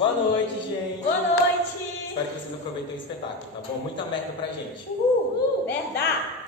Boa noite, gente! Boa noite! Espero que vocês aproveitem o espetáculo, tá bom? Muita merda pra gente. Uhul! Merda!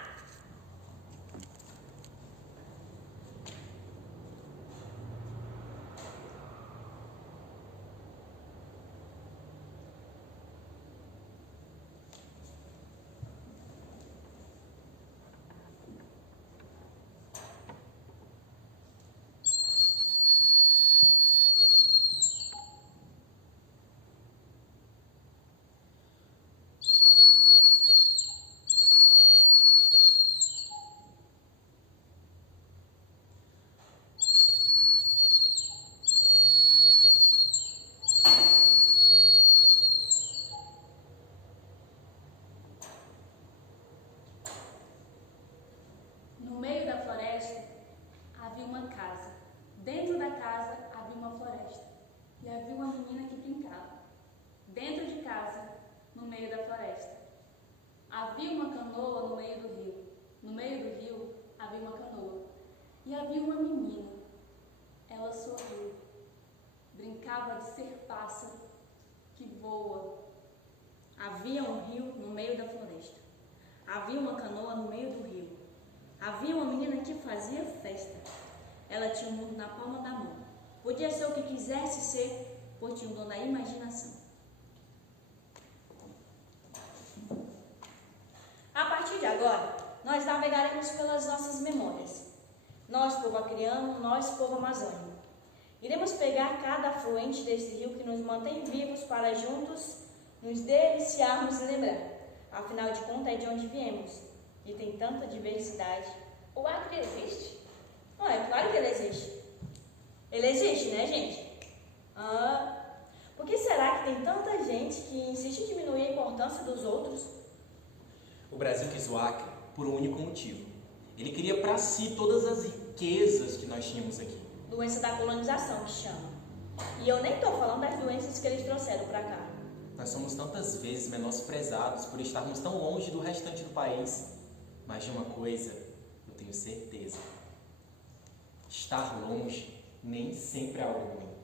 No meio da floresta havia uma casa. Dentro da casa havia uma floresta. E havia uma menina que brincava. Dentro de casa, no meio da floresta, havia uma canoa no meio do rio. No meio do rio havia uma canoa. E havia uma menina. Ela sorriu. Brincava de ser pássaro que voa. Havia um rio no meio da floresta. Havia uma canoa no meio do rio. Havia uma menina que fazia festa. Ela tinha o mundo na palma da mão. Podia ser o que quisesse ser, pois tinha o dom da imaginação. A partir de agora, nós navegaremos pelas nossas memórias. Nós, povo acreano, nós, povo amazônico. Iremos pegar cada afluente desse rio que nos mantém vivos para juntos nos deliciarmos e lembrar. Afinal de contas, é de onde viemos. E tem tanta diversidade. O Acre existe. É claro que ele existe. Ele existe, né, gente? Por que será que tem tanta gente que insiste em diminuir a importância dos outros? O Brasil quis o Acre por um único motivo. Ele queria para si todas as riquezas que nós tínhamos aqui. Doença da colonização, que chama. E eu nem estou falando das doenças que eles trouxeram para cá. Nós somos tantas vezes menosprezados por estarmos tão longe do restante do país. Mas de uma coisa, eu tenho certeza. Estar longe nem sempre é algo ruim.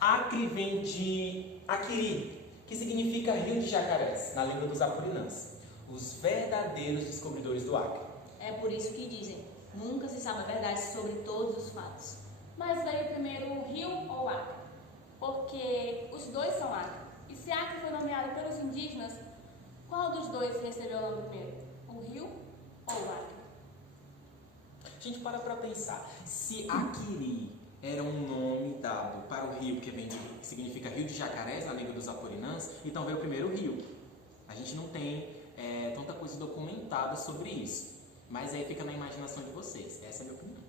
Acre vem de Aquiri, que significa Rio de Jacarés, na língua dos apurinãs, os verdadeiros descobridores do Acre. É por isso que dizem, nunca se sabe a verdade sobre todos os fatos. Mas veio primeiro o rio ou o Acre? Porque os dois são Acre. E se Acre foi nomeado pelos indígenas, qual dos dois recebeu o nome primeiro? O rio ou o Acre? A gente para pensar, se Aquiri era um nome dado para o rio, que significa Rio de Jacarés, na língua dos apurinãs, então veio o primeiro rio. A gente não tem tanta coisa documentada sobre isso, mas aí fica na imaginação de vocês, essa é a minha opinião.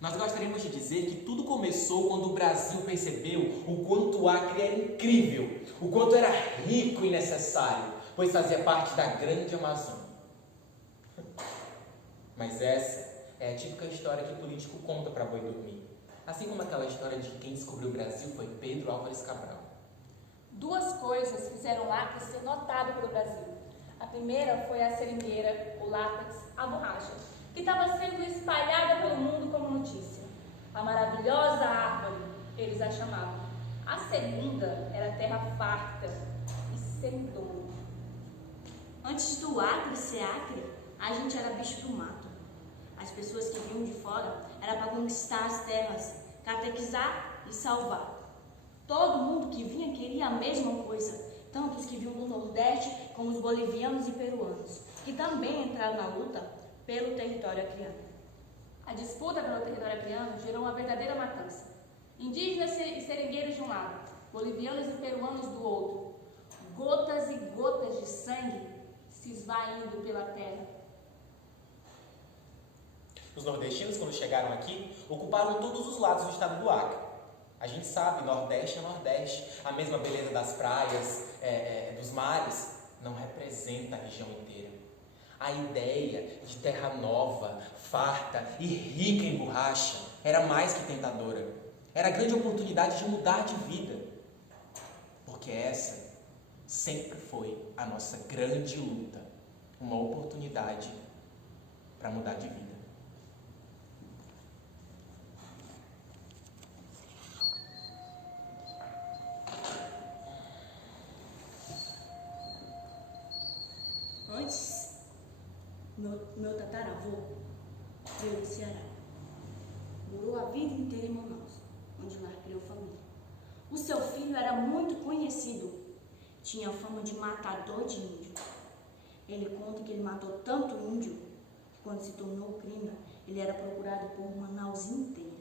Nós gostaríamos de dizer que tudo começou quando o Brasil percebeu o quanto o Acre era incrível, o quanto era rico e necessário, pois fazia parte da grande Amazônia. Mas essa é a típica história que o político conta para boi dormir. Assim como aquela história de quem descobriu o Brasil foi Pedro Álvares Cabral. Duas coisas fizeram o Acre ser notado pelo Brasil. A primeira foi a seringueira, o látex, a borracha, que estava sendo espalhada pelo mundo como notícia. A maravilhosa árvore, eles a chamavam. A segunda era a terra farta e sem dono. Antes do Acre ser Acre, a gente era bicho do mato. As pessoas que vinham de fora era para conquistar as terras, catequizar e salvar. Todo mundo que vinha queria a mesma coisa, tanto os que vinham do Nordeste como os bolivianos e peruanos, que também entraram na luta pelo território acreano. A disputa pelo território acreano gerou uma verdadeira matança. Indígenas e seringueiros de um lado, bolivianos e peruanos do outro. Gotas e gotas de sangue se esvaindo pela terra. Os nordestinos, quando chegaram aqui, ocuparam todos os lados do estado do Acre. A gente sabe, Nordeste é Nordeste. A mesma beleza das praias, dos mares, não representa a região inteira. A ideia de terra nova, farta e rica em borracha era mais que tentadora. Era a grande oportunidade de mudar de vida. Porque essa sempre foi a nossa grande luta. Uma oportunidade para mudar de vida. meu tataravô veio do Ceará. Morou a vida inteira em Manaus, onde lá criou família. O seu filho era muito conhecido. Tinha fama de matador de índio. Ele conta que ele matou tanto índio que quando se tornou crime, ele era procurado por Manaus inteira.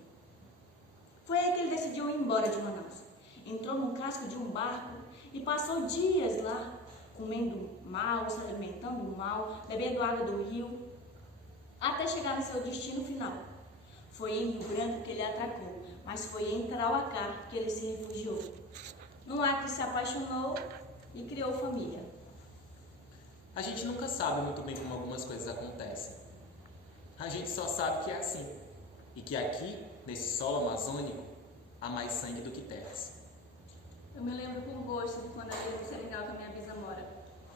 Foi aí que ele decidiu ir embora de Manaus. Entrou no casco de um barco e passou dias lá, comendo mal, se alimentando mal, bebendo água do rio, até chegar no seu destino final. Foi em Rio Branco que ele atracou, mas foi em Tarauacá que ele se refugiou. No Acre se apaixonou e criou família. A gente nunca sabe muito bem como algumas coisas acontecem. A gente só sabe que é assim. E que aqui, nesse solo amazônico, há mais sangue do que terras. Eu me lembro com gosto de quando eu ia no Seringal com a minha bisavó,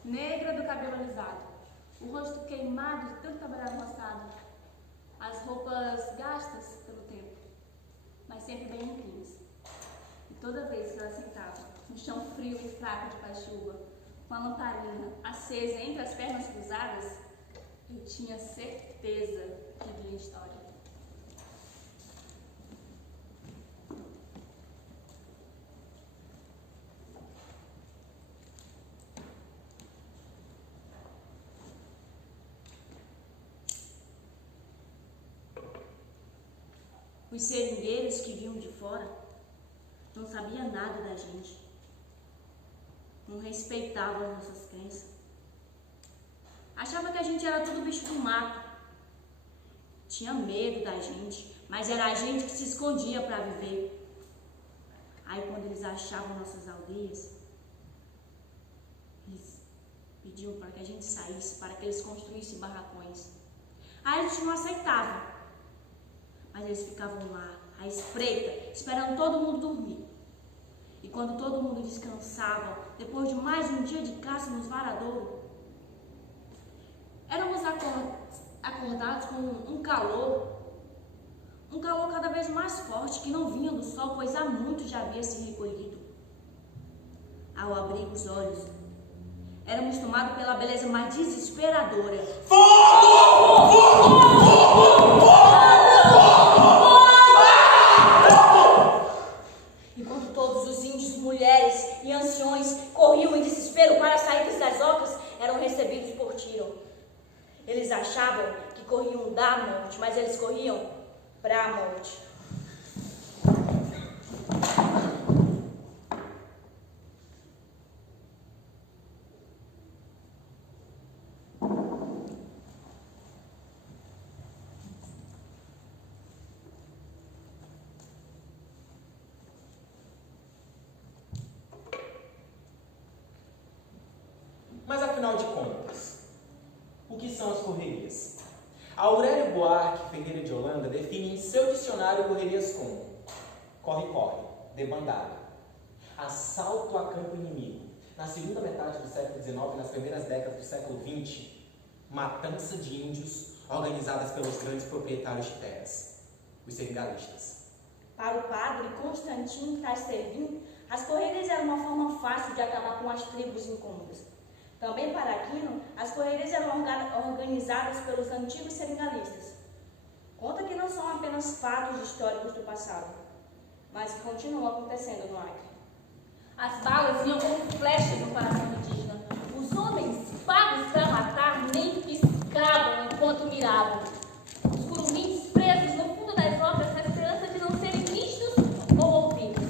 negra do cabelo alisado, o rosto queimado de tanto trabalhar no roçado, as roupas gastas pelo tempo, mas sempre bem limpinhas. E toda vez que ela sentava no chão frio e fraco de paz-chuva, com a lamparina acesa entre as pernas cruzadas, eu tinha certeza que via história. Os seringueiros que vinham de fora não sabiam nada da gente, não respeitavam as nossas crenças, achavam que a gente era tudo bicho do mato, tinha medo da gente, mas era a gente que se escondia para viver. Aí quando eles achavam nossas aldeias, eles pediam para que a gente saísse, para que eles construíssem barracões. Aí a gente não aceitava. Mas eles ficavam lá, à espreita, esperando todo mundo dormir. E quando todo mundo descansava, depois de mais um dia de caça nos varadouros, éramos acordados com um calor cada vez mais forte, que não vinha do sol, pois há muito já havia se recolhido. Ao abrir os olhos, éramos tomados pela beleza mais desesperadora. Enquanto todos os índios, mulheres e anciões corriam em desespero para sair das ocas, eram recebidos por tiro. Eles achavam que corriam da morte, mas eles corriam para a morte. Mas afinal de contas, o que são as correrias? Aurélio Buarque Ferreira de Holanda define em seu dicionário correrias como corre-corre, debandada, assalto a campo inimigo, na segunda metade do século XIX e nas primeiras décadas do século XX, matança de índios organizadas pelos grandes proprietários de terras, os seringalistas. Para o padre Constantino Tasservin, as correrias eram uma forma fácil de acabar com as tribos incômodas. Também para Aquino, as correrias eram organizadas pelos antigos seringalistas. Conta que não são apenas fatos históricos do passado, mas que continuam acontecendo no Acre. As balas iam como flechas no coração indígena. Os homens, pagos para matar, nem piscavam enquanto miravam. Os curumins presos no fundo das obras na esperança de não serem vistos ou ouvidos,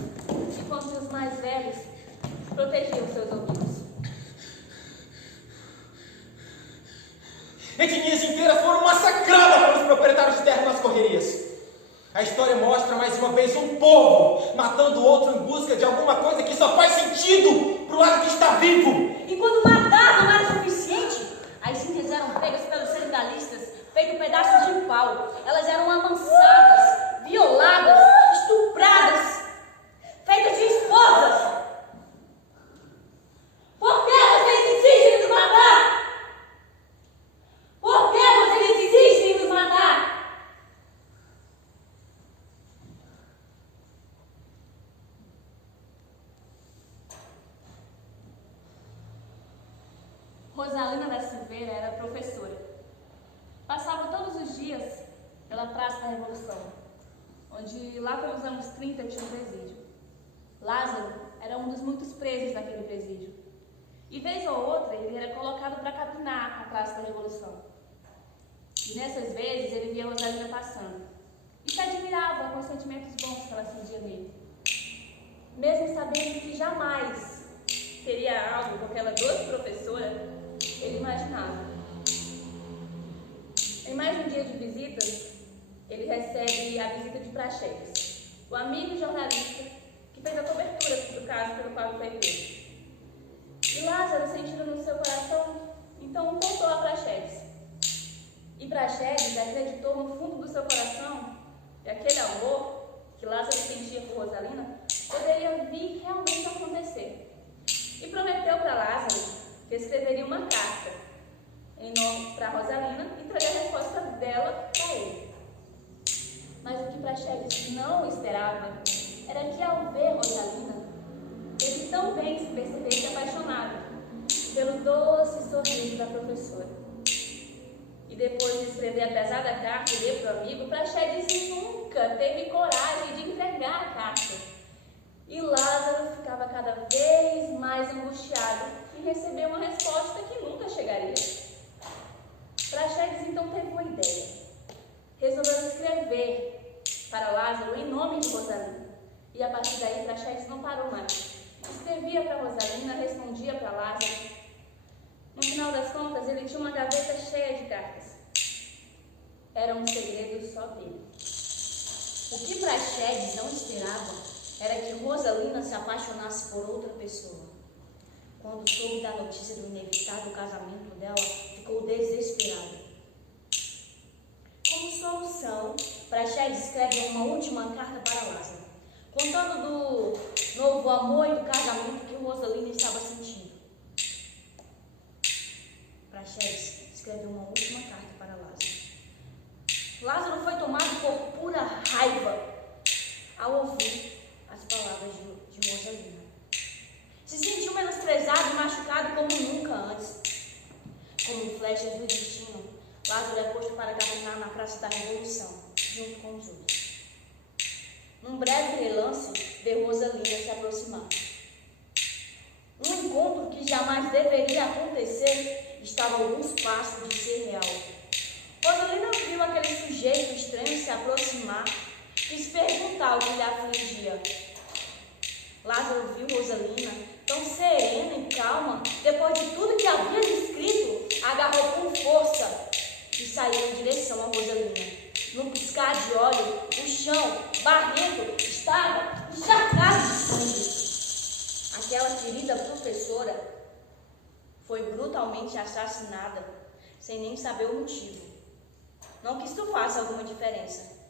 enquanto os mais velhos protegiam seus ouvidos. Etnias inteiras foram massacradas pelos proprietários de terra nas correrias. A história mostra mais uma vez um povo matando o outro em busca de alguma coisa que só faz sentido pro lado que está vivo. Enquanto matar não era suficiente, as índias eram pegas pelos seringalistas, feito pedaços de pau. Elas eram amansadas, violadas, estupradas, feitas de esposas. Por que vocês insistem em nos matar? Por que vocês insistem em nos matar? Rosalina da Silveira era professora. na Praça da Revolução, onde lá pelos anos 30 tinha um presídio. Lázaro era um dos muitos presos daquele presídio. E vez ou outra ele era colocado para capinar na Praça da Revolução. E nessas vezes ele via Rosalina passando e se admirava com os sentimentos bons que ela acendia nele. Mesmo sabendo que jamais teria algo com aquela doce professora, ele imaginava. Em mais um dia de visitas, ele recebe a visita de Praxedes, o amigo e jornalista que fez a cobertura do caso pelo qual foi preso. E Lázaro, sentindo no seu coração, então contou a Praxedes. E Praxedes acreditou no fundo do seu coração que aquele amor que Lázaro sentia por Rosalina poderia vir realmente a acontecer. E prometeu para Lázaro que escreveria uma carta em nome para Rosalina e traria a resposta dela para ele. Mas o que Praxedes não esperava era que, ao ver Rosalina, ele também se percebesse apaixonado pelo doce sorriso da professora. E depois de escrever a pesada carta e ler para o amigo, Praxedes nunca teve coragem de entregar a carta. E Lázaro ficava cada vez mais angustiado em receber uma resposta que nunca chegaria. Praxedes então teve uma ideia. Resolveu escrever para Lázaro em nome de Rosalina. E a partir daí Praxedes não parou mais. Escrevia para Rosalina, respondia para Lázaro. No final das contas, ele tinha uma gaveta cheia de cartas. Era um segredo só dele. O que Praxedes não esperava era que Rosalina se apaixonasse por outra pessoa. Quando soube da notícia do inevitável casamento dela, ficou desesperado. Como solução, Praxedes escreve uma última carta para Lázaro, contando do novo amor e do casamento que Rosalina estava sentindo. Praxedes escreveu uma última carta para Lázaro. Lázaro foi tomado por pura raiva ao ouvir as palavras de Rosalina. Se sentiu menosprezado e machucado como nunca antes. Como flechas do destino, Lázaro é posto para caminhar na Praça da Revolução, junto com os outros. Num breve relance, vê Rosalina se aproximar. Um encontro que jamais deveria acontecer estava a alguns passos de ser real. Rosalina viu aquele sujeito estranho se aproximar e quis perguntar o que lhe afligia. Lázaro viu Rosalina tão serena e calma, depois de tudo que havia descrito, agarrou com força e saiu em direção a Rosalina. Num piscar de olho, o chão, barrento, estava encharcado de sangue. Aquela querida professora foi brutalmente assassinada, sem nem saber o motivo. Não que isso faça alguma diferença.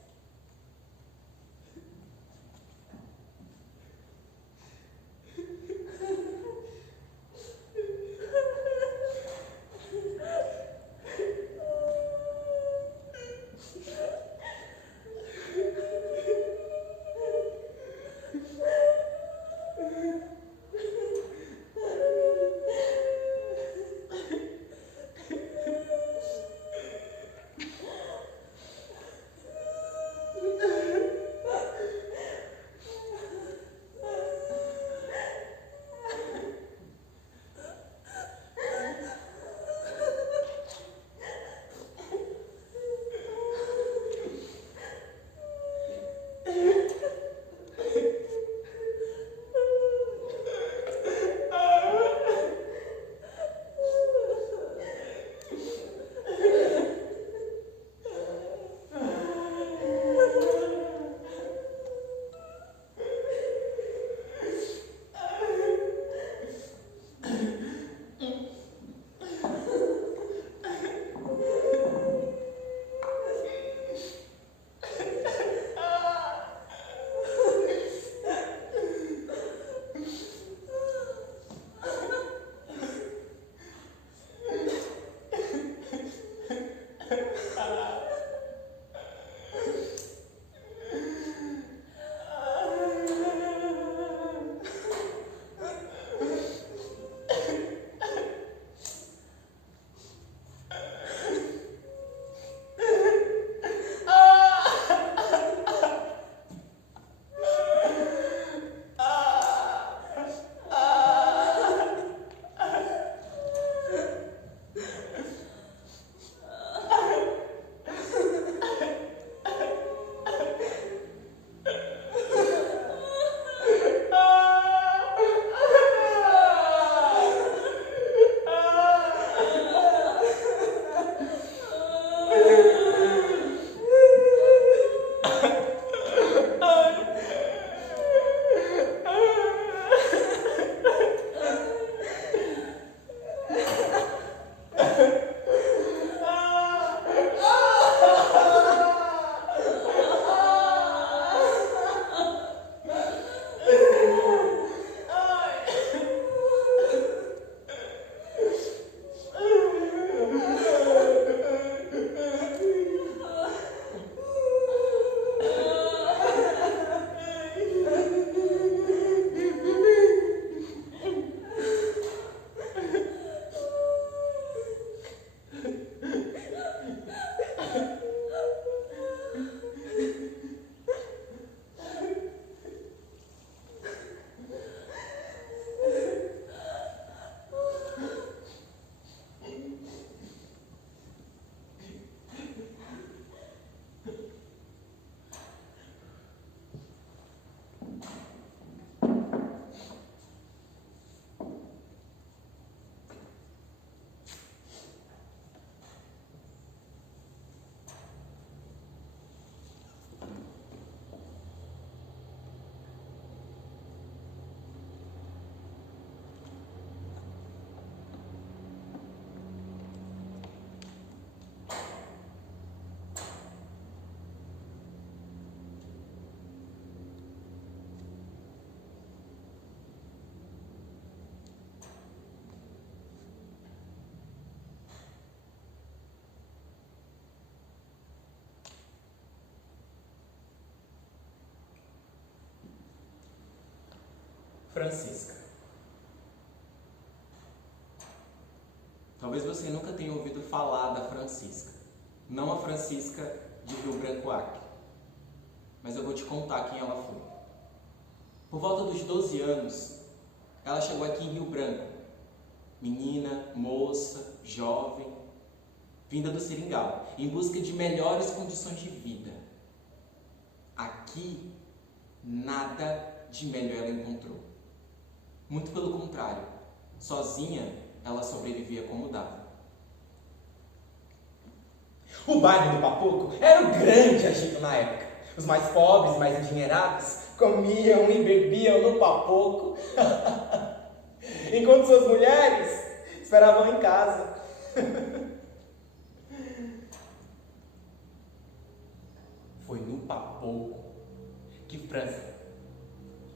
Francisca. Talvez você nunca tenha ouvido falar da Francisca. Não a Francisca de Rio Branco, Acre. Mas eu vou te contar quem ela foi. Por volta dos 12 anos, ela chegou aqui em Rio Branco. Menina, moça, jovem, vinda do Seringal, em busca de melhores condições de vida. Aqui, nada de melhor ela encontrou. Muito pelo contrário, sozinha ela sobrevivia como dava. O bairro do Papoco era o grande agito na época. Os mais pobres, mais endinheirados, comiam e bebiam no Papoco, enquanto suas mulheres esperavam em casa. Foi no Papoco que França,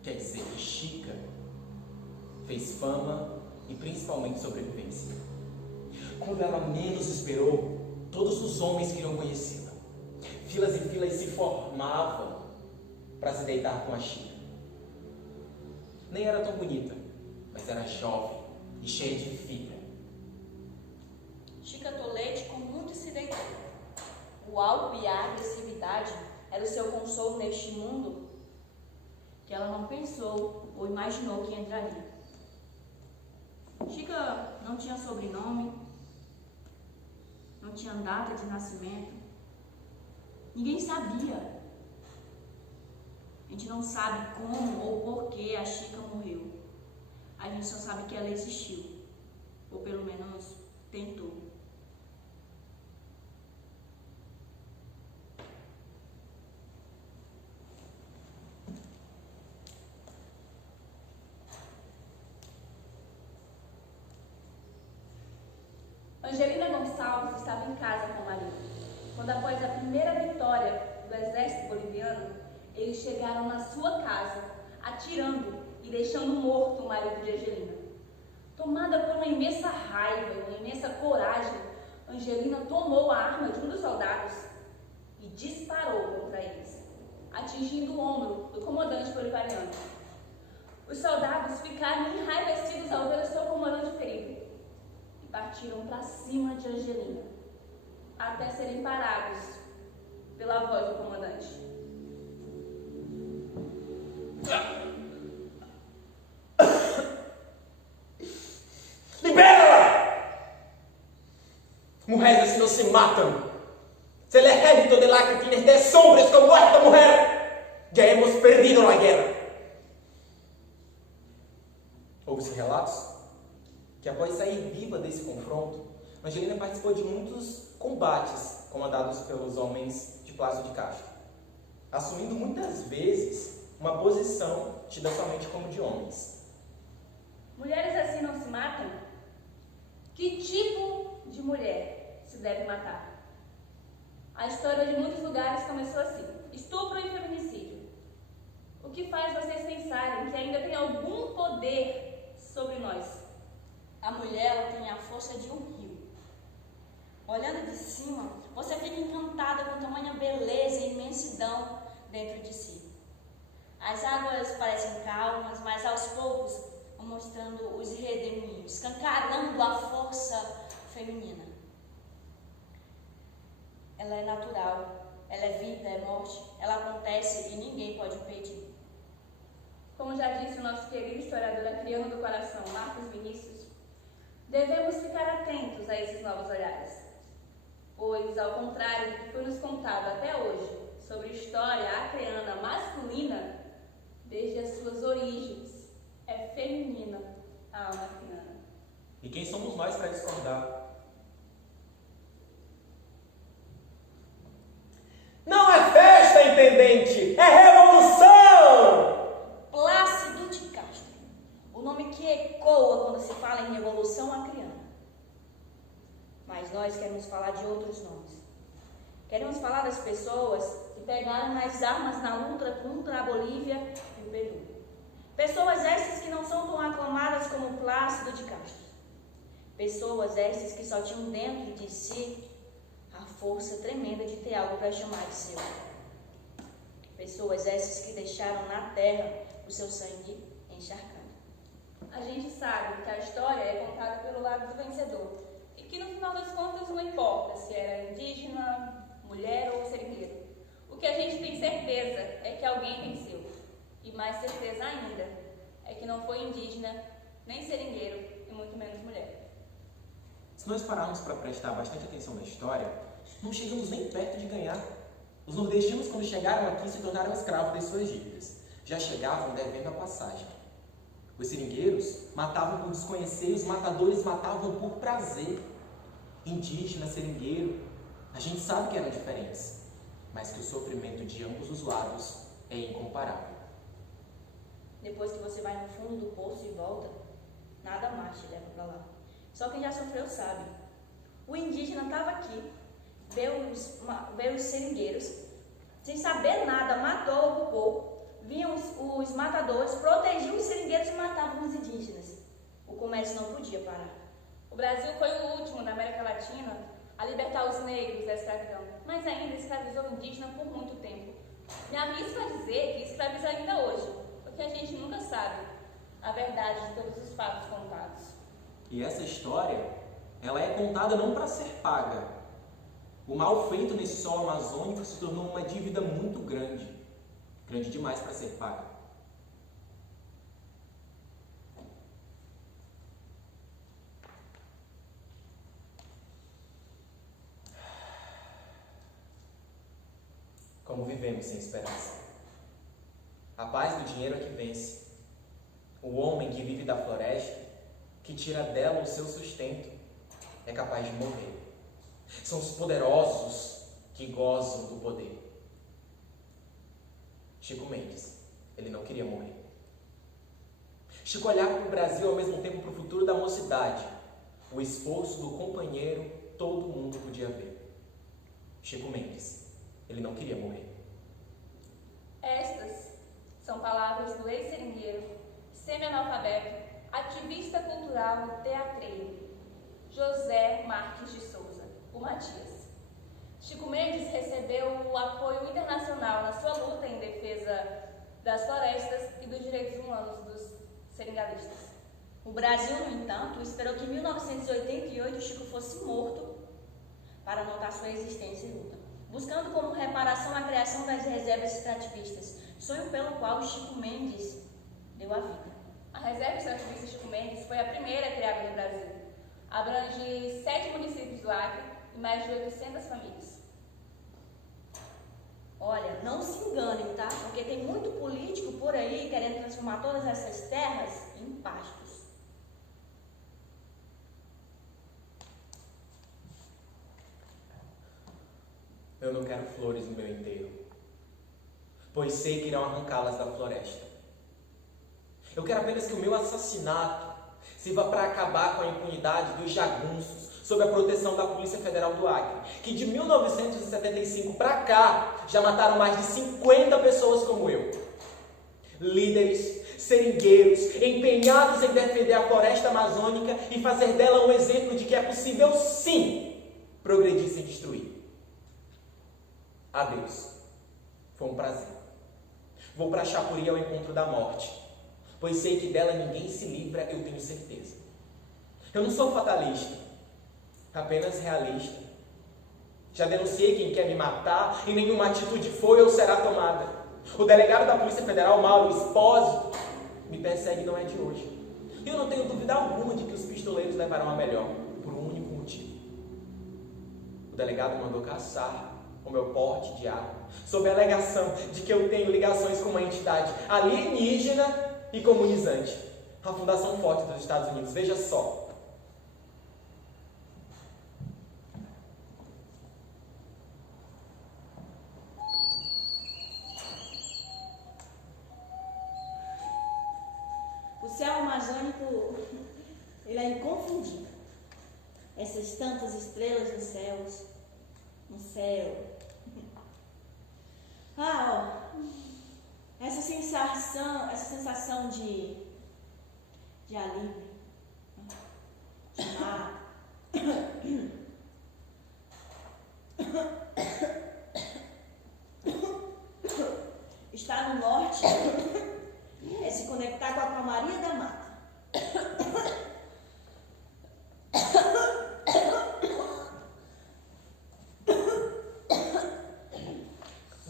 quer dizer que Chica, fez fama e principalmente sobrevivência. Quando ela menos esperou, todos os homens queriam conhecê-la. Filas e filas se formavam para se deitar com a Chica. Nem era tão bonita, mas era jovem e cheia de fibra. Chica Tolete com muito se deitou. O álcool e a agressividade era o seu consolo neste mundo que ela não pensou ou imaginou que entraria. Chica não tinha sobrenome, não tinha data de nascimento, ninguém sabia. A gente não sabe como ou por que a Chica morreu. A gente só sabe que ela existiu, ou pelo menos tentou. Angelina Gonçalves estava em casa com o marido, quando após a primeira vitória do exército boliviano, eles chegaram na sua casa, atirando e deixando morto o marido de Angelina. Tomada por uma imensa raiva e uma imensa coragem, Angelina tomou a arma de um dos soldados e disparou contra eles, atingindo o ombro do comandante bolivariano. Os soldados ficaram enraivecidos ao ver o seu comandante ferido e partiram para cima de Angelina, até serem parados pela voz do comandante. ¡Libérala! Mujeres no se matan. Es el ejército de la que tienes 10 hombres como esta mujer. Ya hemos perdido la guerra. Houve-se relatos que após sair viva desse confronto, Angelina participou de muitos combates comandados pelos homens de Plácido de Castro, assumindo muitas vezes uma posição tida somente como de homens. Mulheres assim não se matam? Que tipo de mulher se deve matar? A história de muitos lugares começou assim: estupro e feminicídio. O que faz vocês pensarem que ainda tem algum poder sobre nós? A mulher, ela tem a força de um rio. Olhando de cima, você fica encantada com tamanha beleza e imensidão dentro de si. As águas parecem calmas, mas aos poucos vão mostrando os redemoinhos, escancarando a força feminina. Ela é natural, ela é vida, é morte, ela acontece e ninguém pode impedir. Como já disse o nosso querido historiador acriano do coração, Marcos Vinícius, devemos ficar atentos a esses novos olhares, pois, ao contrário do que foi nos contado até hoje sobre história acreana masculina, desde as suas origens, é feminina a alma acriana. E quem somos nós para discordar? Não é festa, intendente! É revolução! Plácido de Castro, o nome que ecoa quando se fala em revolução acriana. Mas nós queremos falar de outros nomes. Queremos falar das pessoas que pegaram nas armas na luta contra a Bolívia e o Peru. Pessoas essas que não são tão aclamadas como Plácido de Castro. Pessoas essas que só tinham dentro de si a força tremenda de ter algo para chamar de seu. Pessoas essas que deixaram na terra o seu sangue encharcado. A gente sabe que a história é contada pelo lado do vencedor e que no final das contas não importa se era indígena, mulher ou seringueiro. O que a gente tem certeza é que alguém venceu. E mais certeza ainda é que não foi indígena, nem seringueiro e muito menos mulher. Se nós pararmos para prestar bastante atenção na história, não chegamos nem perto de ganhar. Os nordestinos, quando chegaram aqui, se tornaram escravos das suas dívidas. Já chegavam devendo a passagem. Os seringueiros matavam por desconhecer, os matadores matavam por prazer. Indígena, seringueiro, a gente sabe que eram diferentes, mas que o sofrimento de ambos os lados é incomparável. Depois que você vai no fundo do poço e volta, nada mais te leva para lá. Só quem já sofreu sabe. O indígena estava aqui, veio os seringueiros, sem saber nada, matou, ocupou. Vinham os matadores, protegiam os seringueiros e matavam os indígenas. O comércio não podia parar. O Brasil foi o último da América Latina a libertar os negros da escravidão, mas ainda escravizou o indígena por muito tempo. Me arrisco a dizer que escraviza ainda hoje, porque a gente nunca sabe a verdade de todos os fatos contados. E essa história, ela é contada não para ser paga. O mal feito nesse solo amazônico se tornou uma dívida muito grande. Grande demais para ser paga. Como vivemos sem esperança. A paz do dinheiro é que vence. O homem que vive da floresta, que tira dela o seu sustento, é capaz de morrer. São os poderosos que gozam do poder. Chico Mendes, ele não queria morrer. Chico olhava para o Brasil ao mesmo tempo para o futuro da mocidade. O esforço do companheiro todo mundo podia ver. Chico Mendes, ele não queria morrer. Estas são palavras do ex-seringueiro, semi-analfabeto, ativista cultural e teatreiro, José Marques de Souza, o Matias. Chico Mendes recebeu o apoio internacional na sua luta em defesa das florestas e dos direitos humanos dos seringalistas. O Brasil, no entanto, esperou que em 1988 Chico fosse morto para notar sua existência e luta, buscando como reparação a criação das reservas extrativistas, sonho pelo qual Chico Mendes deu a vida. A reserva extrativista Chico Mendes foi a primeira criada no Brasil. Abrange 7 municípios do Acre e mais de 800 famílias. Olha, não se enganem, tá? Porque tem muito político por aí querendo transformar todas essas terras em pastos. Eu não quero flores no meu enterro, pois sei que irão arrancá-las da floresta. Eu quero apenas que o meu assassinato sirva para acabar com a impunidade dos jagunços sob a proteção da Polícia Federal do Acre, que de 1975 para cá já mataram mais de 50 pessoas como eu. Líderes, seringueiros, empenhados em defender a floresta amazônica e fazer dela um exemplo de que é possível sim progredir sem destruir. Adeus. Foi um prazer. Vou para Chapuri ao encontro da morte, pois sei que dela ninguém se livra, eu tenho certeza. Eu não sou fatalista, apenas realista. Já denunciei quem quer me matar e nenhuma atitude foi ou será tomada. O delegado da Polícia Federal, Mauro Espósito, me persegue e não é de hoje. E eu não tenho dúvida alguma de que os pistoleiros levarão a melhor, por um único motivo. O delegado mandou caçar o meu porte de arma, sob a alegação de que eu tenho ligações com uma entidade alienígena e comunizante, a Fundação Forte dos Estados Unidos. Veja só. O céu amazônico, ele é inconfundível. Essas tantas estrelas no céu. Essa sensação de alívio, de mar. Estar no norte é se conectar com a calmaria da mata.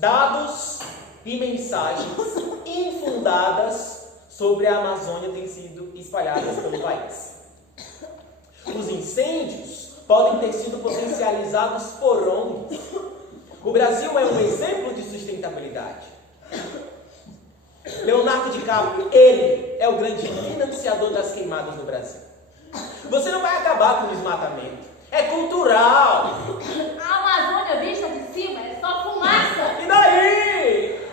Dados e mensagens infundadas sobre a Amazônia têm sido espalhadas pelo país. Os incêndios podem ter sido potencializados por ONGs. O Brasil é um exemplo de sustentabilidade. Leonardo DiCaprio, ele é o grande financiador das queimadas no Brasil. Você não vai acabar com o desmatamento. É cultural. A Amazônia vista de cima é só fumaça. E daí?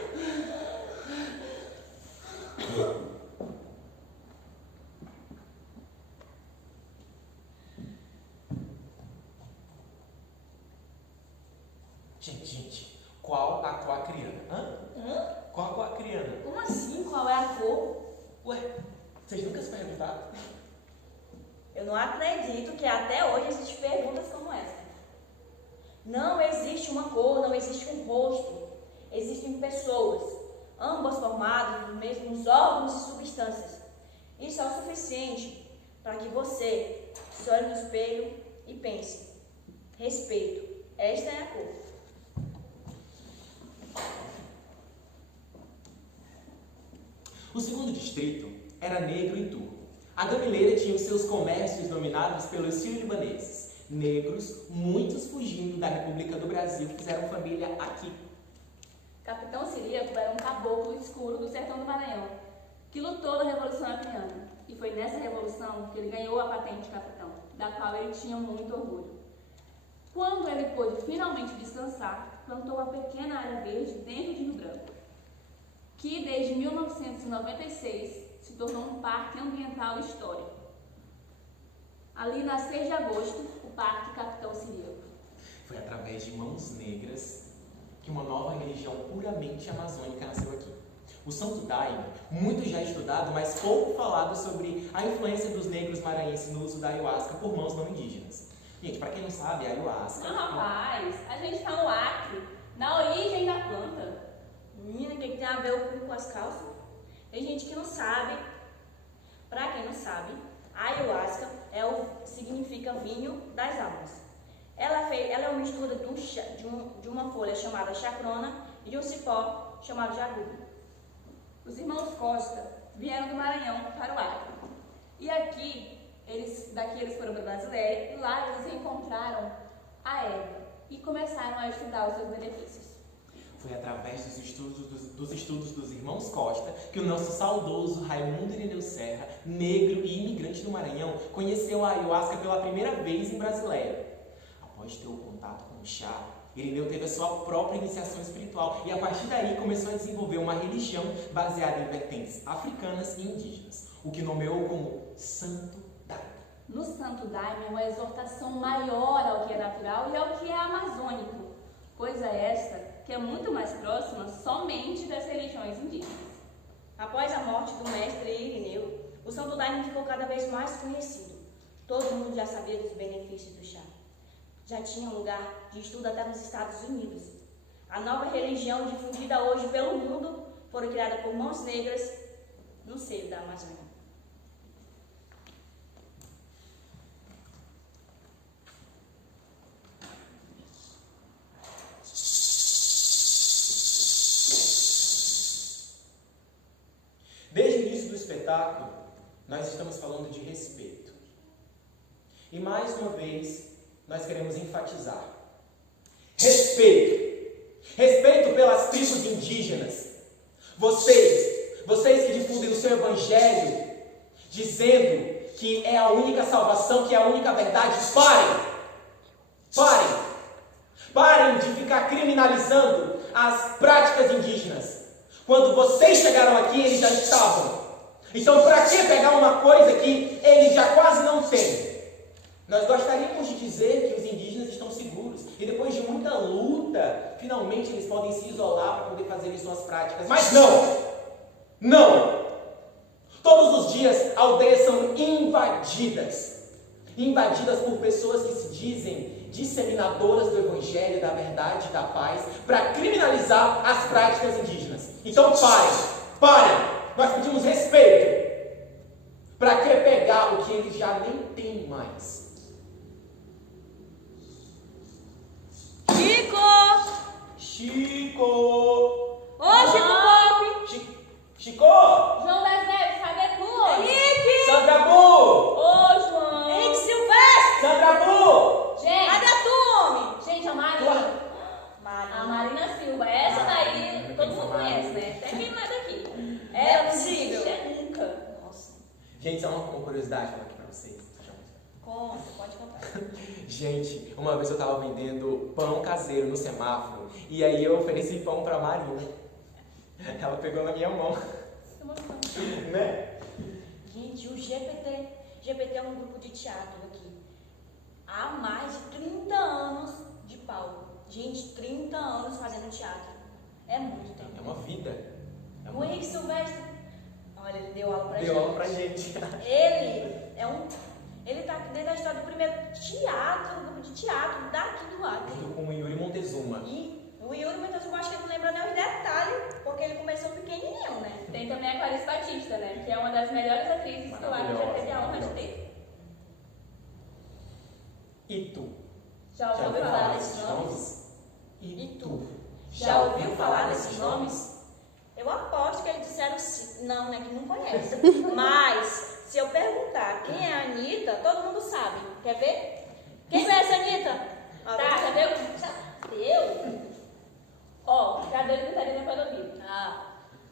Gente, qual a coacriana? Qual a coacriana? Como assim? Qual é a cor? Ué, vocês nunca se perguntaram? Eu não acredito que até hoje existem perguntas como essa. Não existe uma cor, não existe um rosto. Existem pessoas, ambas formadas dos mesmos órgãos e substâncias. Isso é o suficiente para que você se olhe no espelho e pense: respeito, esta é a cor. O segundo distrito era negro em turno. A Gamileira tinha os seus comércios dominados pelos sírio-libaneses. Negros, muitos fugindo da República do Brasil, fizeram família aqui. Capitão Ciríaco era um caboclo escuro do sertão do Maranhão, que lutou na Revolução Acreana. E foi nessa revolução que ele ganhou a patente de capitão, da qual ele tinha muito orgulho. Quando ele pôde finalmente descansar, plantou uma pequena área verde dentro de Rio Branco, que desde 1996 se tornou um parque ambiental histórico. Ali, na 6 de agosto, o Parque Capitão Ciríaco. Foi através de mãos negras que uma nova religião puramente amazônica nasceu aqui. O Santo Daime, muito já estudado, mas pouco falado sobre a influência dos negros maranhenses no uso da ayahuasca por mãos não indígenas. Gente, para quem não sabe, a ayahuasca... Não, rapaz, a gente tá no Acre, na origem da planta. Menina, o que tem a ver o cu com as calças? Tem gente que não sabe. Pra quem não sabe, a ayahuasca significa vinho das almas. Ela é uma mistura de uma folha chamada chacrona e de um cipó chamado jagu. Os irmãos Costa vieram do Maranhão para o Acre. E daqui eles foram para Brasileira e lá eles encontraram a erva e começaram a estudar os seus benefícios. Foi através dos estudos dos irmãos Costa que o nosso saudoso Raimundo Irineu Serra, negro e imigrante do Maranhão, conheceu a ayahuasca pela primeira vez em Brasileira. Após ter o contato com o chá, Irineu teve a sua própria iniciação espiritual e a partir daí começou a desenvolver uma religião baseada em vertentes africanas e indígenas, o que nomeou como Santo Daime. No Santo Daime é uma exortação maior ao que é natural e ao que é amazônico, coisa esta que é muito mais próxima somente das religiões indígenas. Após a morte do mestre Irineu, o Santo Daime ficou cada vez mais conhecido. Todo mundo já sabia dos benefícios do chá. Já tinha um lugar de estudo até nos Estados Unidos. A nova religião difundida hoje pelo mundo foi criada por mãos negras no seio da Amazônia. Desde o início do espetáculo, nós estamos falando de respeito. E mais uma vez, nós queremos enfatizar. Respeito! Respeito pelas tribos indígenas. Vocês que difundem o seu evangelho, dizendo que é a única salvação, que é a única verdade, parem de ficar criminalizando as práticas indígenas. Quando vocês chegaram aqui, eles já estavam. Então, para que pegar uma coisa que eles já quase não têm? Nós gostaríamos de dizer que os indígenas estão seguros. E depois de muita luta, finalmente eles podem se isolar para poder fazer suas práticas. Mas não! Todos os dias, aldeias são invadidas. Invadidas por pessoas que se dizem disseminadoras do evangelho, da verdade, da paz, para criminalizar as práticas indígenas. Então parem! Nós pedimos respeito. Para que pegar o que eles já nem têm mais? Chico! Gente, só uma curiosidade aqui pra vocês. Conta, pode contar. Gente, uma vez eu tava vendendo pão caseiro no semáforo e aí eu ofereci pão pra Marina. Ela pegou na minha mão. Né? Gente, o GPT é um grupo de teatro aqui. Há mais de 30 anos de palco. Gente, 30 anos fazendo teatro. É muito tempo. É uma vida. O Henrique Silvestre, olha, ele deu aula pra gente. Deu aula pra gente. Ele tá aqui desde a história do primeiro teatro, grupo de teatro daqui do Acre. Junto com o Yuri Montezuma. E o Yuri Montezuma, acho que ele não lembra nem os detalhes, porque ele começou pequenininho, né? Tem também a Clarice Batista, né? Que é uma das melhores atrizes que o Acre já teve a honra de ter. E tu? Já ouviu falar desses nomes? E tu? Já ouviu falar desses nomes? Eu aposto que eles disseram não, né? Que não conhece. Mas, se eu perguntar quem é a Anitta, todo mundo sabe. Quer ver? Quem conhece a Anitta? Tá, já deu? Já deu? Ó, já deu gritaria para ouvir.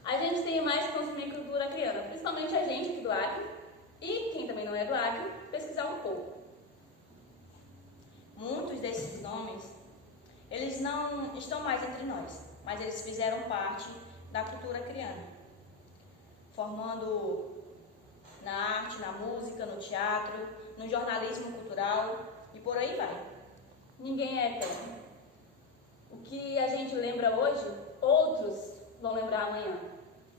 A gente tem mais que consumir cultura acriana, principalmente a gente aqui do Acre, e quem também não é do Acre, pesquisar um pouco. Muitos desses nomes, eles não estão mais entre nós, mas eles fizeram parte da cultura acriana, formando na arte, na música, no teatro, no jornalismo cultural e por aí vai. Ninguém é eterno. O que a gente lembra hoje, outros vão lembrar amanhã.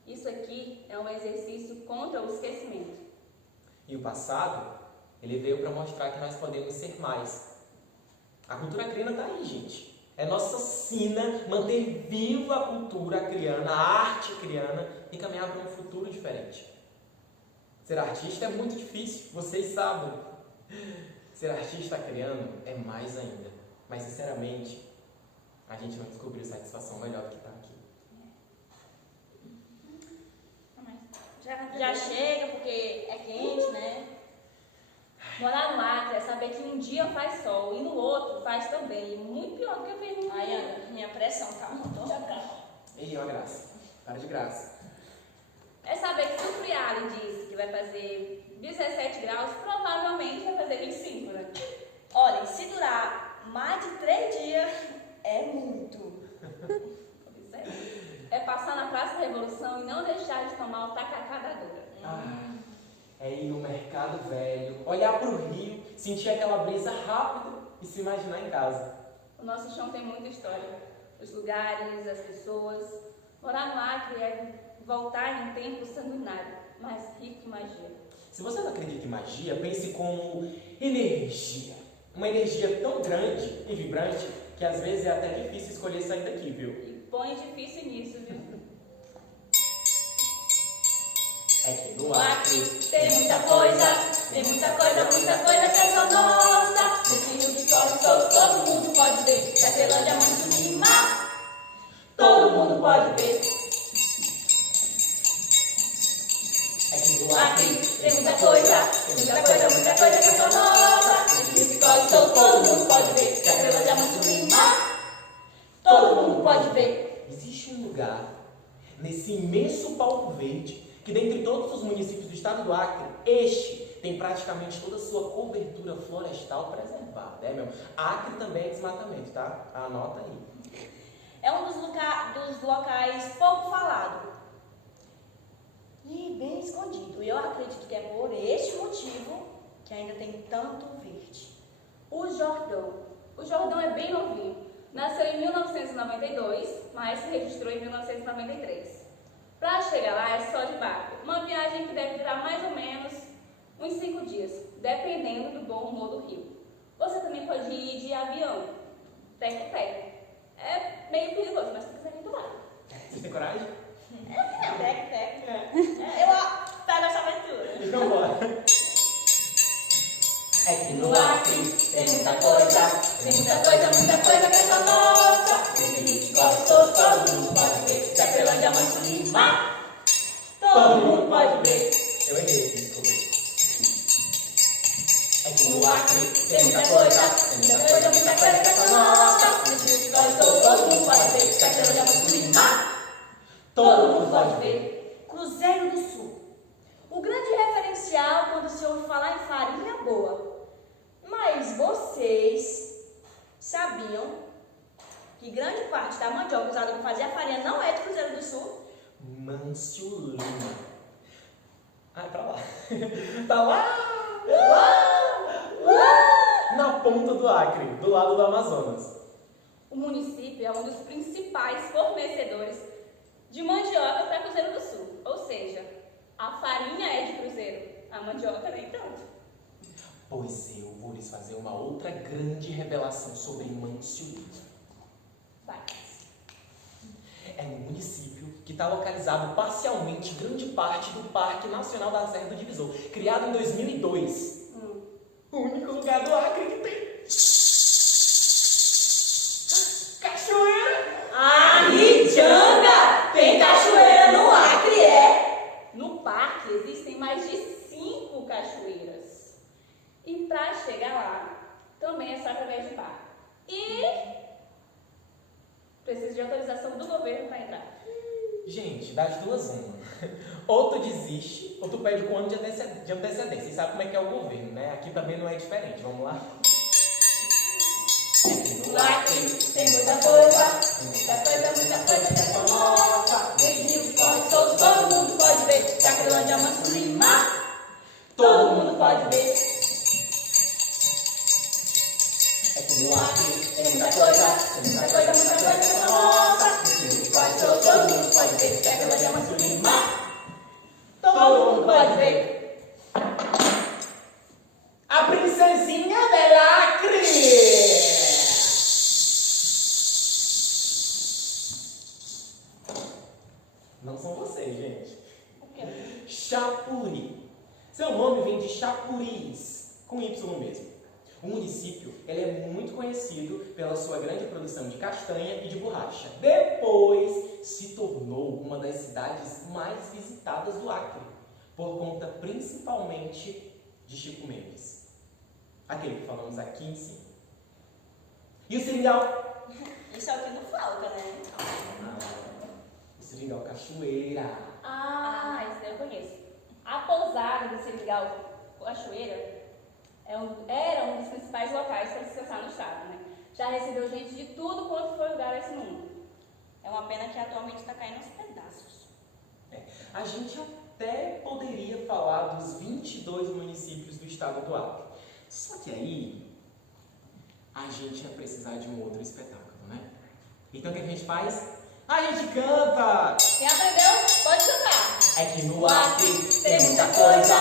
Isso aqui é um exercício contra o esquecimento. E o passado, ele veio para mostrar que nós podemos ser mais. A cultura acriana tá aí, gente. É nossa sina manter viva a cultura acriana, a arte acriana e caminhar para um futuro diferente. Ser artista é muito difícil, vocês sabem. Ser artista acriano é mais ainda. Mas, sinceramente, a gente não descobriu satisfação melhor do que estar aqui. Já chega porque é quente, né? Morar no Acre é saber que um dia faz sol e no outro faz também. Muito pior do que eu fiz no Aí, Ana, minha pressão tá muito. E uma graça. Para de graça. É saber que se o Friari disse que vai fazer 17 graus, provavelmente vai fazer 25, né? Olha, se durar mais de 3 dias, é muito. É passar na Praça da Revolução e não deixar de tomar o tacacá da Dora. É ir no mercado velho, olhar para o rio, sentir aquela brisa rápida e se imaginar em casa. O nosso chão tem muita história. Os lugares, as pessoas. Morar no Acre é voltar em um tempo sanguinário, mas rico de magia. Se você não acredita em magia, pense como energia. Uma energia tão grande e vibrante que às vezes é até difícil escolher sair daqui, viu? E põe difícil nisso, viu? É que no Acre Tem muita coisa que é só nossa. Nesse rio que corre solto, todo mundo pode ver. Da Zelândia, Manso Lima, todo mundo pode ver. É que no Acre tem muita coisa que é só nossa. Nesse rio que corre solto, todo mundo pode ver. Da Zelândia, Manso Lima, todo mundo pode ver. Existe um lugar nesse imenso palco verde que dentre todos os municípios do estado do Acre, este tem praticamente toda a sua cobertura florestal preservada, né, meu? Acre também é desmatamento, tá? Anota aí. É um dos locais pouco falado e bem escondido. E eu acredito que é por este motivo que ainda tem tanto verde. O Jordão. O Jordão é bem novinho. Nasceu em 1992, mas se registrou em 1993. Para chegar lá é só de barco. Uma viagem que deve durar mais ou menos uns 5 dias, dependendo do bom humor do rio. Você também pode ir de avião, teco-teco. É meio perigoso, mas se quiser ir do lado. Você tem coragem? Teco. Eu pego essa aventura. Então bora. É que No Acre tem muita coisa que é só nossa. Nesse rio que corre solto, todo mundo pode ver. Da Zelândia, Manso Lima, todo mundo pode ver. Eu errei, desculpa. É que No Acre tem muita coisa que é só nossa. Nesse rio que corre solto, todo mundo pode ver. Da Zelândia, Manso Lima, todo mundo pode ver. Cruzeiro do Sul. O grande referencial mandioca usada para fazer a farinha não é de Cruzeiro do Sul? Mâncio Lima. Ah, é pra lá. Tá lá! Na ponta do Acre, do lado do Amazonas. O município é um dos principais fornecedores de mandioca para Cruzeiro do Sul. Ou seja, a farinha é de Cruzeiro, a mandioca nem tanto. Pois eu vou lhes fazer uma outra grande revelação sobre Mâncio Lima. Vai. É no município que está localizado parcialmente grande parte do Parque Nacional da Serra do Divisor, criado em 2002. O único lugar do Acre que tem cachoeira. Janga! Tem cachoeira no Acre, é? No parque existem mais de 5 cachoeiras. E para chegar lá, também é só através de barco. E precisa de autorização do governo para entrar. Gente, das duas uma. Ou tu desiste, ou tu pede com um ano de antecedência. E sabe como é que é o governo, né? Aqui também não é diferente. Vamos lá? No Acre tem muita coisa que é só nossa. Esse rio que corre solto, todo mundo pode ver. Cracolândia, Mâncio Lima, todo mundo pode ver. É que no Acre Tem muita coisa que é só nossa. Esse rio que corre solto, todo mundo pode ver. Cracolândia, Mâncio Lima, todo mundo pode ver. a princesinha del Acre! Não são vocês, gente. Chapuri. Seu nome vem de Chapuris, com Y mesmo. O município ele é muito conhecido pela sua grande produção de castanha e de borracha. Depois se tornou uma das cidades mais visitadas do Acre, por conta principalmente de Chico Mendes, aquele que falamos aqui em cima. E o Seringal? Isso é o que não falta, né? O Seringal Cachoeira. Isso daí eu conheço. A pousada do Seringal Cachoeira era um dos principais locais para descansar no estado, né? Já recebeu gente de tudo quanto foi lugar esse mundo. É uma pena que atualmente está caindo aos pedaços. A gente até poderia falar dos 22 municípios do estado do Acre. Só que aí, a gente ia precisar de um outro espetáculo, né? Então o que a gente faz? A gente canta! Quem aprendeu, pode cantar. É que no Acre tem muita coisa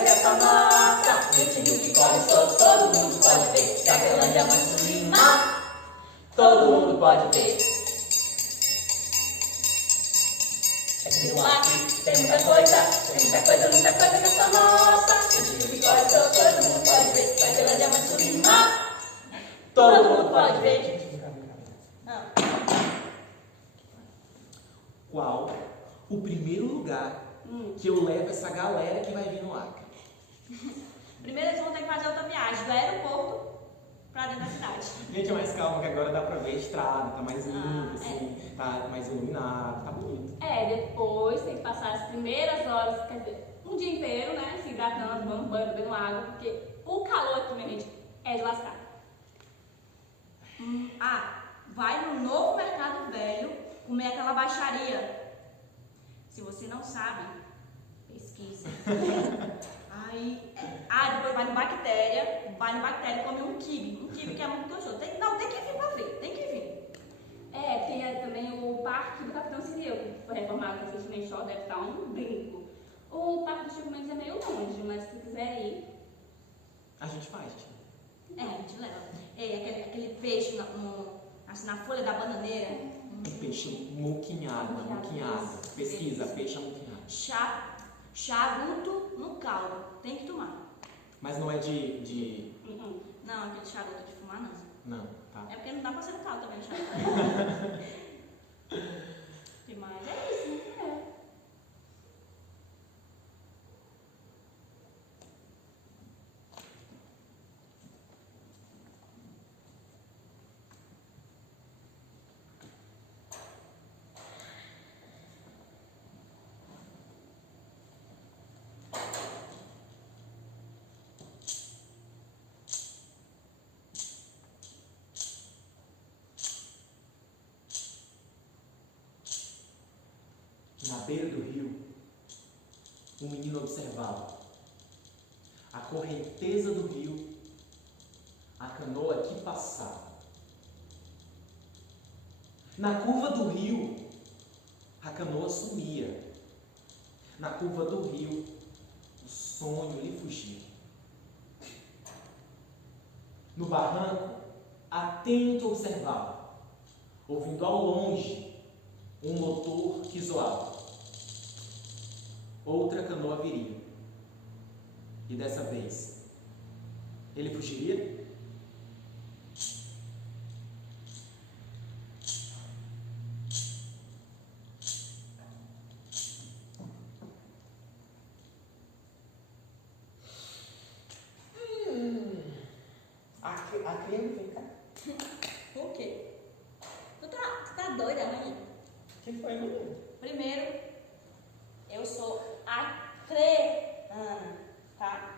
que é só nossa. Esse rio que corre solto, todo mundo pode ver. Cracolândia, Mâncio Lima, todo mundo pode ver. É que no Acre tem muita coisa que é só nossa. Esse rio que corre solto, todo mundo pode ver. Cracolândia, Mâncio Lima, todo mundo pode ver. Qual o primeiro lugar que eu levo essa galera que vai vir no Acre? Primeiro eles vão ter que fazer outra viagem do aeroporto pra dentro da cidade. Gente, mais calma que agora dá pra ver a estrada, tá mais limpo, assim, tá mais iluminado, tá bonito. Depois tem que passar as primeiras horas, quer dizer, um dia inteiro, né? Se hidratando, tomando banho, bebendo água, porque o calor aqui, minha gente, é de lascar. Vai no novo Mercado Velho comer aquela baixaria. Se você não sabe, pesquisa. Depois vai no Bactéria e come um quibe que é muito gostoso. Tem que vir pra ver, tem que vir. Tem também o Parque do Capitão Cirilo, que foi reformado recentemente, deve estar um brinco. O Parque do Chico Mendes é meio longe, mas se quiser ir... A gente faz, tipo. A gente leva. Aquele peixe assim, na folha da bananeira. Peixe muquinhado. Pesquisa, peixe amuquinhado. Charuto no caldo. Tem que tomar. Mas não é de... Não, aquele charuto de fumar, não. Não, tá. É porque não dá pra ser no caldo também, o charuto. Mas é isso, né? Na beira do rio, um menino observava a correnteza do rio, a canoa que passava. Na curva do rio, a canoa sumia. Na curva do rio, o sonho lhe fugia. No barranco, atento observava, ouvindo ao longe um motor que zoava. Outra canoa viria. E dessa vez, ele fugiria? A criança vem cá. Por quê? Tu tá doida, mãe? O que foi, menino? Primeiro, eu sou acreana, tá?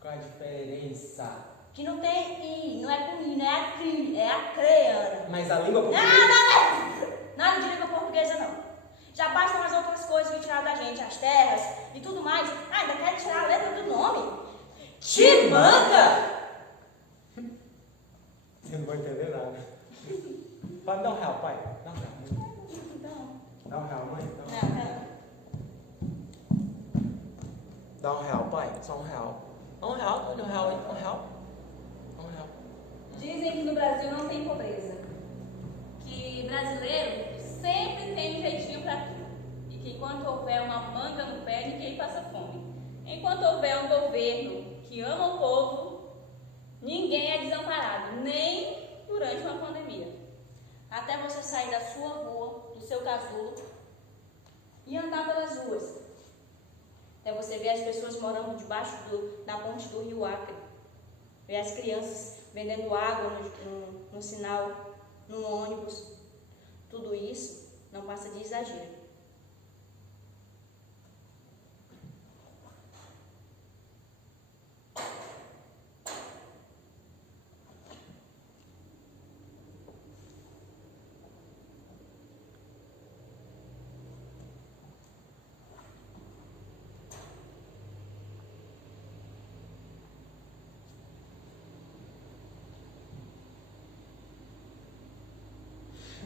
Qual a diferença? Que não tem I, não é com I, não é acri, é acreana. Mas a língua portuguesa... Nada de língua portuguesa, não. Já bastam as outras coisas que tiraram da gente, as terras e tudo mais. Ainda quer tirar a letra do nome? Te manca! Você não vai entender nada. Pode dar um real, pai. Dá um real, mãe. Não. Dá um real, mãe. Dá um real, pai. Só um real. Um real, olha um real aí. Um real. Um real. Dizem que no Brasil não tem pobreza. Que brasileiro sempre tem um jeitinho pra tudo. E que enquanto houver uma manga no pé, ninguém passa fome. Enquanto houver um governo que ama o povo, ninguém é desamparado, nem durante uma pandemia. Até você sair da sua rua, do seu casulo e andar pelas ruas. Até você ver as pessoas morando debaixo da ponte do rio Acre. Ver as crianças vendendo água no sinal, no ônibus. Tudo isso não passa de exagero.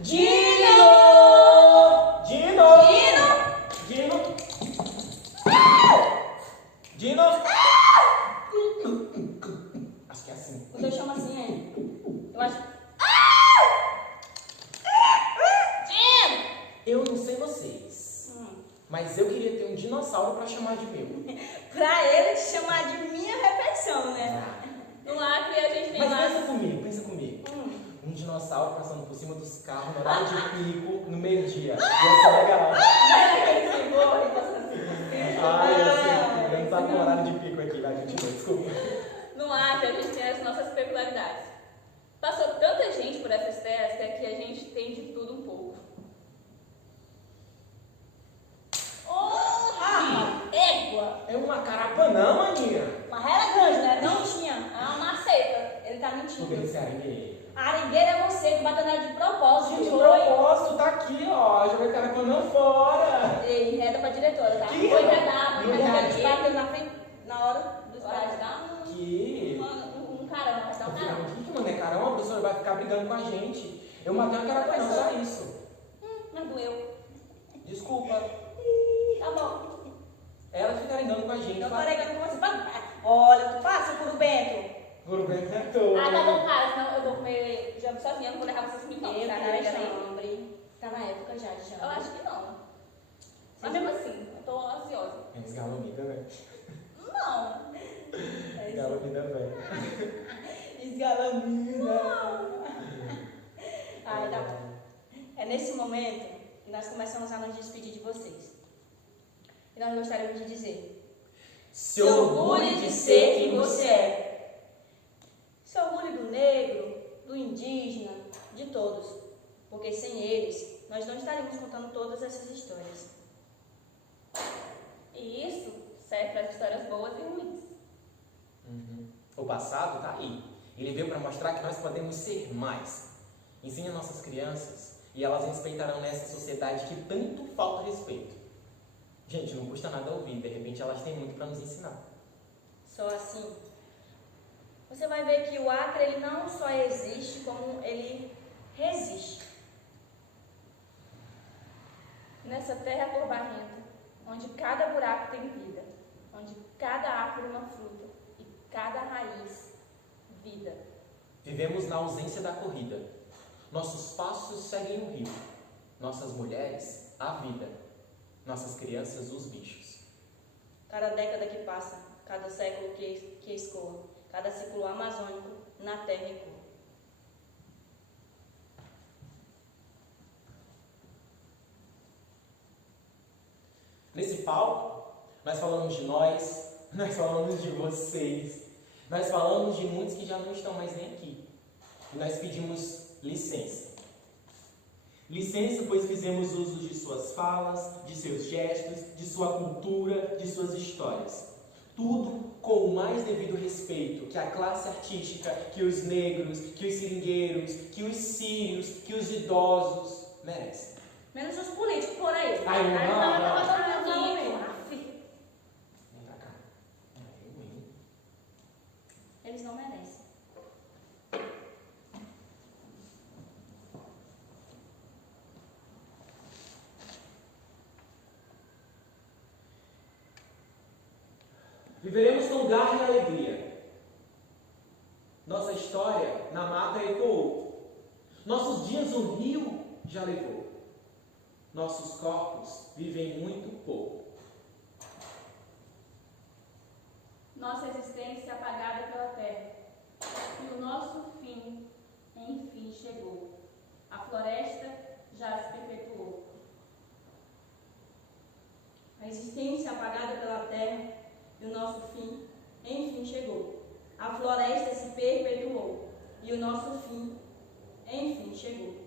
Dino! Dino! Dino! Dino! Acho que é assim. Quando eu chamo assim, eu acho... Dino! Eu não sei vocês, mas eu queria ter um dinossauro pra chamar de meu. Pra ele te chamar de minha repetição, né? No Acre a gente tem Mas lá... pensa comigo. Um dinossauro passando por cima dos carros no horário de pico, no meio-dia. Ia ser legal. Eu não tava com horário de pico aqui, vai, continua, desculpa. No Acre a gente tem as nossas peculiaridades. Passou tanta gente por essas terras que aqui a gente tem de tudo um pouco. Égua! É uma carapanã, maninha. Mas era grande, né? Não tinha. É uma maceta. Ele tá Porque mentindo. esse aringueiro. A aringueira é você que bateu nela de propósito. Gente, o Foi. propósito tá aqui, ó. Joguei carapanã fora. Ei, reda pra diretora, tá? Que? Foi redar, Que mas reda? a gente bateu na frente, na hora dos Vai pais. dar Um Que? carão, vai dar um carão. O que, mano? É caramba, a professora vai ficar brigando com a gente. Eu matei uma carapanã, só isso. Mas doeu. Desculpa. Tá bom. Elas ficarem dando com a gente. Eu tô ligando com você. Olha, tu passa, Curo Bento. Guru Bento é todo. Ah, tá bom, cara, senão eu vou comer jambo sozinha, eu não vou levar vocês me Eu comer, tá? quero Peraí. chambre. Tá na época já de chambre. Eu acho que não. Mas mesmo assim, eu tô ansiosa. É esgalonida, né? Não. Esgalonida, velho. Esgalamina. Ai, tá bom. É nesse momento que nós começamos a nos despedir de vocês. E nós gostaríamos de dizer: Se orgulhe de ser quem você é. Se orgulhe do negro, do indígena, de todos. Porque sem eles, nós não estaríamos contando todas essas histórias. E isso serve para as histórias boas e ruins. O passado tá aí. Ele veio para mostrar que nós podemos ser mais. Ensine nossas crianças e elas respeitarão nessa sociedade que tanto falta respeito. Gente, não custa nada ouvir, de repente elas têm muito para nos ensinar. Só assim, você vai ver que o Acre ele não só existe, como ele resiste. Nessa terra cor barrenta, onde cada buraco tem vida, onde cada árvore uma fruta e cada raiz vida. Vivemos na ausência da corrida. Nossos passos seguem o rio. Nossas mulheres, a vida. Nossas crianças, os bichos. Cada década que passa, cada século que escoa, cada ciclo amazônico na terra ecoa. Nesse palco, nós falamos de nós falamos de vocês, nós falamos de muitos que já não estão mais nem aqui. E nós pedimos licença. Licença, pois fizemos uso de suas falas, de seus gestos, de sua cultura, de suas histórias. Tudo com o mais devido respeito que a classe artística, que os negros, que os seringueiros, que os sírios, que os idosos merecem. Menos os políticos por aí. Ai, não, Aff, Vem pra cá. eles não merecem. Viveremos com garra e alegria. Nossa história na mata ecoou. Nossos dias o rio já levou. Nossos corpos vivem muito pouco. Nossa existência apagada pela terra, e o nosso fim, enfim, chegou. A floresta já se perpetuou. A existência apagada pela terra e o nosso fim, enfim, chegou. A floresta se perpetuou e o nosso fim, enfim, chegou.